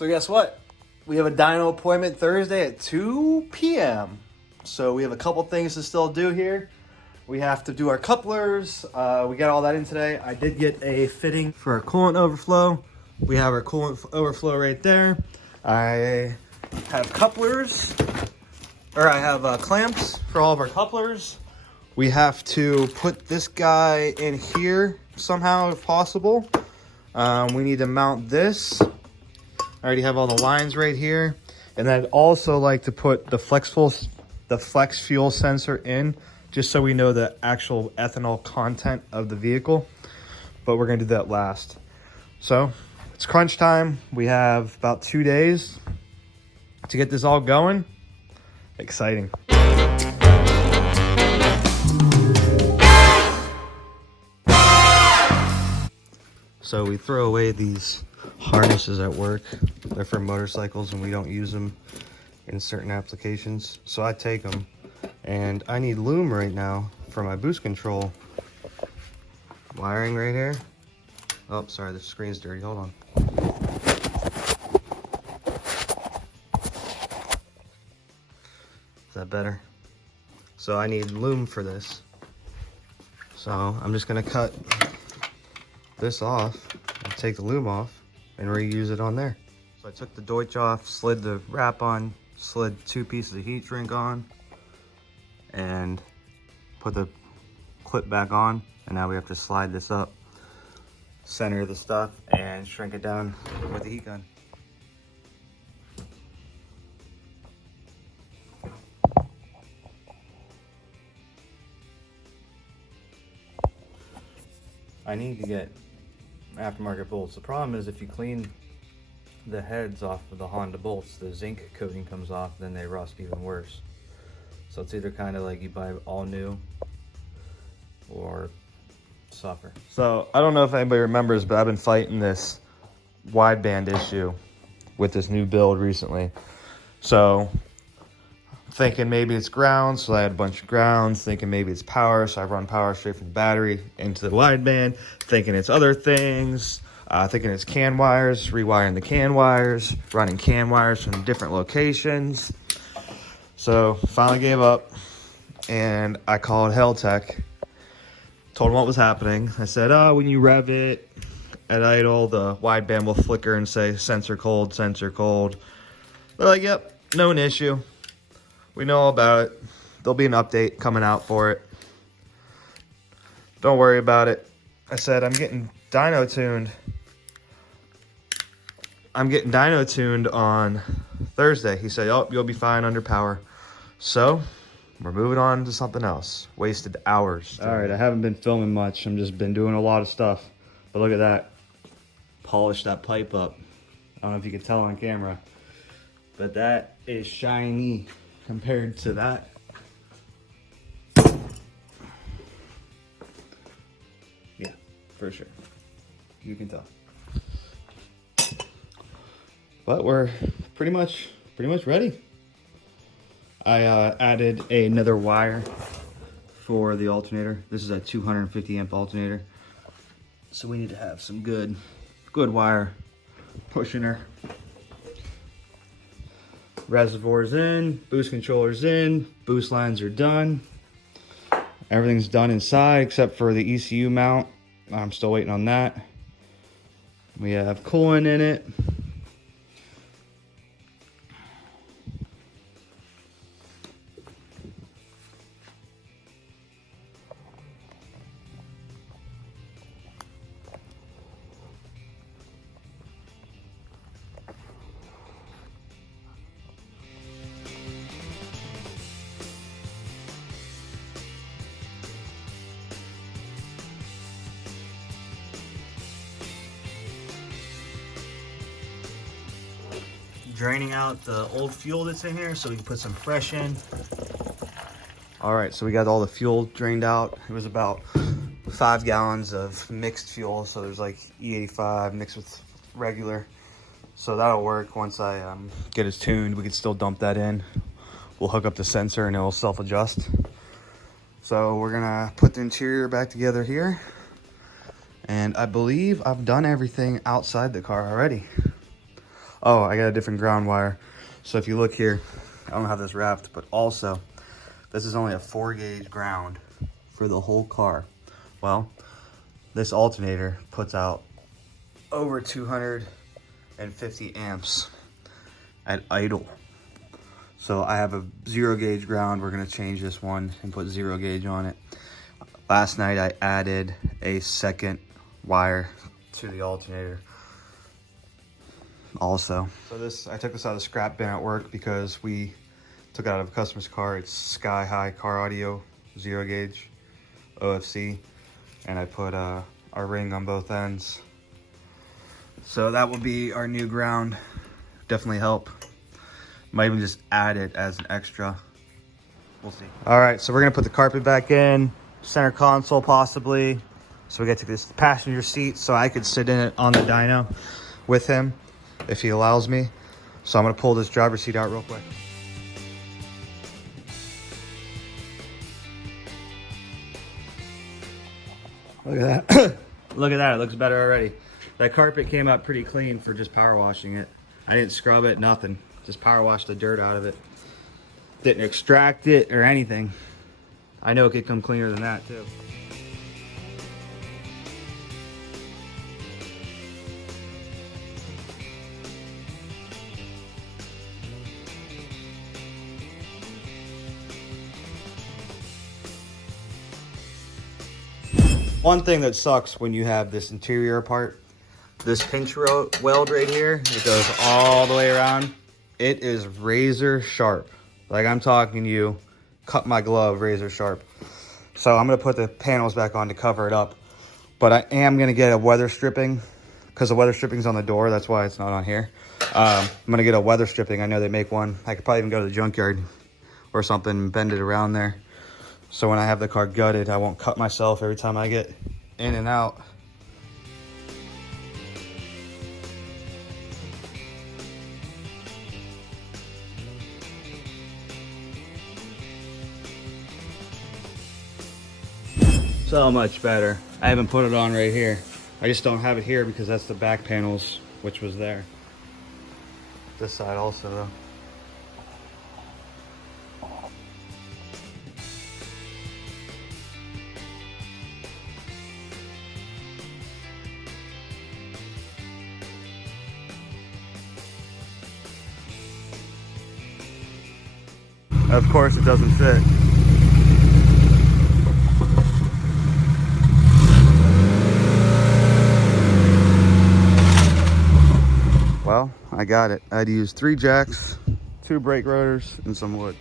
So guess what? We have a dyno appointment Thursday at 2 p.m. So we have a couple things to still do here. We have to do our couplers. We got all that in today. I did get a fitting for our coolant overflow. We have our coolant overflow right there. I have couplers, or I have clamps for all of our couplers. We have to put this guy in here somehow if possible. We need to mount this. I already have all the lines right here. And I'd also like to put the flex fuel sensor in, just so we know the actual ethanol content of the vehicle. But we're gonna do that last. So it's crunch time. We have about 2 days to get this all going. Exciting. So we throw away these harnesses at work. They're for motorcycles and we don't use them in certain applications. So I take them, and I need loom right now for my boost control. Wiring right here. Oh, sorry, the screen's dirty, hold on. Is that better? So I need loom for this. So I'm just gonna cut this off and take the loom off and reuse it on there. So I took the Deutsch off, slid the wrap on, slid 2 pieces of heat shrink on, and put the clip back on. And now we have to slide this up, center the stuff, and shrink it down with the heat gun. I need to get aftermarket bolts. The problem is if you clean the heads off of the Honda bolts, the zinc coating comes off, then they rust even worse. So it's either kind of like you buy all new or suffer. So I don't know if anybody remembers, but I've been fighting this wideband issue with this new build recently. So thinking maybe it's ground, so I had a bunch of grounds. Thinking maybe it's power, so I run power straight from the battery into the wideband. Thinking it's other things. Thinking it's CAN wires, rewiring the CAN wires, running CAN wires from different locations. So finally gave up, and I called Heltech. Told them what was happening. I said, oh, when you rev it at idle, the wideband will flicker and say sensor cold, sensor cold. They're like, yep, no issue. We know all about it. There'll be an update coming out for it. Don't worry about it. I said, I'm getting dyno tuned. I'm getting dyno tuned on Thursday. He said, oh, you'll be fine under power. So we're moving on to something else. Wasted hours. All right, I haven't been filming much. I'm just been doing a lot of stuff. But look at that. Polish that pipe up. I don't know if you can tell on camera, but that is shiny compared to that. Yeah, for sure. You can tell. But we're pretty much ready. I added another wire for the alternator. This is a 250 amp alternator. So we need to have some good wire pushing her. Reservoir's in, boost controller's in, boost lines are done. Everything's done inside except for the ECU mount. I'm still waiting on that. We have coolant in it. Draining out the old fuel that's in here so we can put some fresh in. All right, so we got all the fuel drained out. It was about 5 gallons of mixed fuel. So there's like E85 mixed with regular. So that'll work. Once I get it tuned, we can still dump that in. We'll hook up the sensor and it'll self-adjust. So we're gonna put the interior back together here. And I believe I've done everything outside the car already. Oh, I got a different ground wire. So if you look here, I don't have this wrapped, but also this is only a 4-gauge ground for the whole car. Well, this alternator puts out over 250 amps at idle. So I have a 0-gauge ground. We're gonna change this one and put 0-gauge on it. Last night I added a second wire to the alternator also. So I took this out of the scrap bin at work because we took it out of a customer's car. It's Sky High car audio, 0-gauge, OFC. And I put a ring on both ends. So that will be our new ground. Definitely help. Might even just add it as an extra. We'll see. All right, so we're gonna put the carpet back in, center console possibly. So we get to this passenger seat so I could sit in it on the dyno with him if he allows me. So I'm gonna pull this driver's seat out real quick. Look at that. Look at that, it looks better already. That carpet came out pretty clean for just power washing it. I didn't scrub it, nothing. Just power washed the dirt out of it. Didn't extract it or anything. I know it could come cleaner than that too. One thing that sucks when you have this interior part, this pinch weld right here, it goes all the way around. It is razor sharp. Like I'm talking to you, cut my glove razor sharp. So I'm gonna put the panels back on to cover it up. But I am gonna get a weather stripping because the weather stripping's on the door. That's why it's not on here. I'm gonna get a weather stripping. I know they make one. I could probably even go to the junkyard or something and bend it around there. So when I have the car gutted, I won't cut myself every time I get in and out. So much better. I haven't put it on right here. I just don't have it here because that's the back panels, which was there. This side also though. Of course it doesn't fit. Well, I got it. I had to use 3 jacks, 2 brake rotors, and some wood.